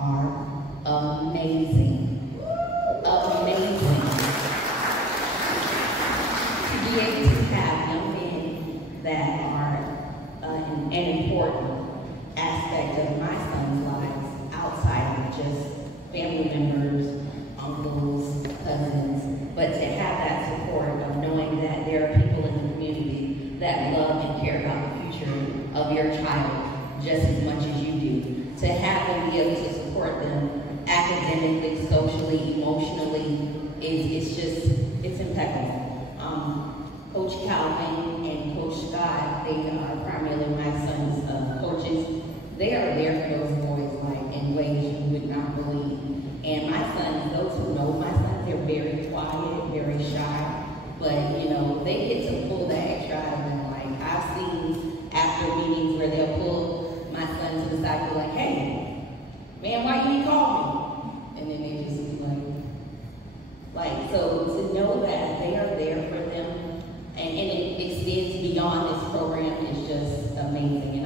are amazing. Amazing. To be able to have young men that are an important aspect of my son's lives outside of just family members, uncles, cousins, but to have that support of knowing that there are people in the community that love and care about the future of your child just as much as you do. To have them be able to support them academically, socially, emotionally, it's impeccable. Coach Calvin and Coach Scott, they are primarily my son's coaches. They are there for those boys like in ways you would not believe. And my sons, those who know my sons, they're very quiet, very shy, but you know, they get to pull the extra out of them. Like I've seen after meetings where they'll pull my son to the side and be like, hey, man, why you didn't call me? And then they just be like, so to know that they are there for them and it extends beyond this program is just amazing.